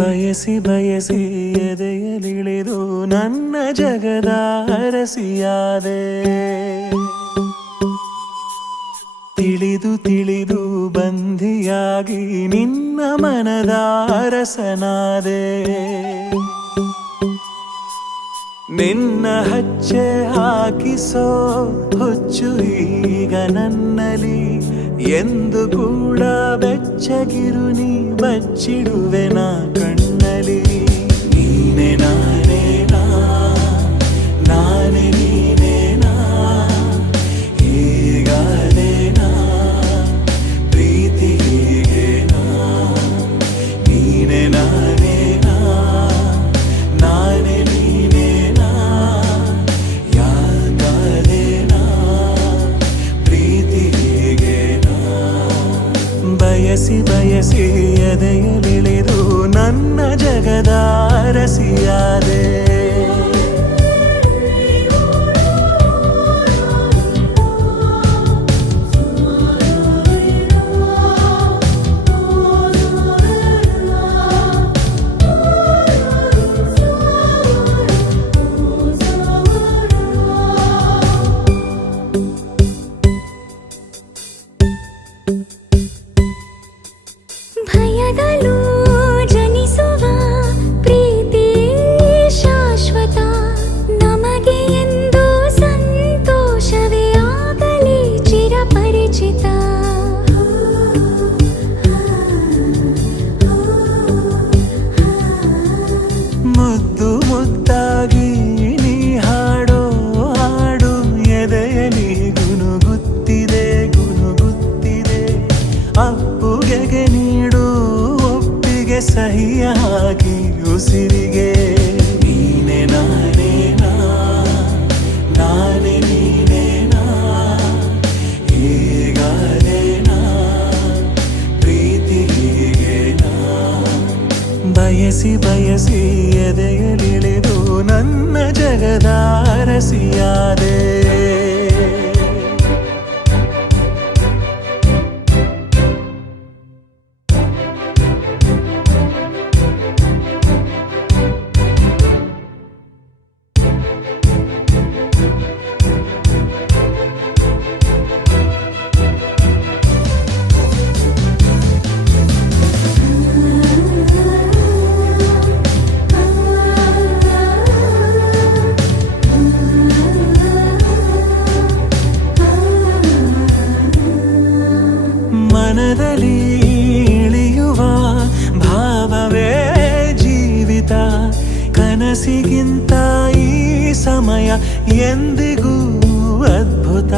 ಬಯಸಿ ಬಯಸಿ ಎದೆಯಲಿಳಿದು ನನ್ನ ಜಗದ ಅರಸಿಯಾದೆ. ತಿಳಿದು ತಿಳಿದು ಬಂಧಿಯಾಗಿ ನಿನ್ನ ಮನದ ಅರಸನಾದೆ. ನಿನ್ನ ಹಚ್ಚೆ ಹಾಕಿಸೋ ಹುಚ್ಚು ಈಗ ನನ್ನಲ್ಲಿ ಎಂದು ಕೂಡ ಬೆಚ್ಚಗಿರು ನೀ ಬಚ್ಚಿಡುವೆ ನಾ ಕಣ್ಣಲಿ. ನೀನೆ ನಾನೇನಾ ನಾನೇ ನೀನೇನಾ ಹೀಗಾದೇನಾ ಪ್ರೀತಿ ಹೀಗೇನಾ. ನೀನೆ ನಾನೇನಾ ನಾನೇ ನೀನೇನಾ ಯಾಕಾದೇನಾ ಪ್ರೀತಿ ಹೀಗೇನಾ. ಬಯಸಿ ಬಯಸಿ ಎದೆಯಲಿಳಿದು ನನ್ನ ಜಗದ ಅರಸಿಯಾದೆ. ಭಯದಲ್ಲೂ ಜನಿಸುವ ಪ್ರೀತಿ ಶಾಶ್ವತ. ನಮಗೆ ಎಂದು ಸಂತೋಷವೇ ಆಗಲಿ ಚಿರಪರಿಚಿತ. ಮುದ್ದು ಮುದ್ದಾಗಿ ನೀ ಹಾಡೋ ಹಾಡು ಎದೆಯಲಿ ಗುನುಗುತ್ತಿದೆ ಗುನುಗುತ್ತಿದೆ. ಅಪ್ಪುಗೆಗೆ ನೀಡು ಒಪ್ಪಿಗೆ ಸಹಿಯ ಹಾಕಿ ಉಸಿರಿಗೆ. ನೀನೆ ನಾನೇನಾ ನಾನೇ ನೀನೇನಾ ಹೀಗಾದೇನಾ ಪ್ರೀತಿ ಹೀಗೇನಾ. ಬಯಸಿ ಬಯಸಿ ಎದೆಯಲಿಳಿದು ನನ್ನ ಜಗದ ಅರಸಿಯಾದೆ. ಮನದಲ್ಲಿ ಇಳಿಯುವ ಭಾವವೇ ಜೀವಿತ. ಕನಸಿಗಿಂತ ಈ ಸಮಯ ಎಂದಿಗೂ ಅದ್ಭುತ.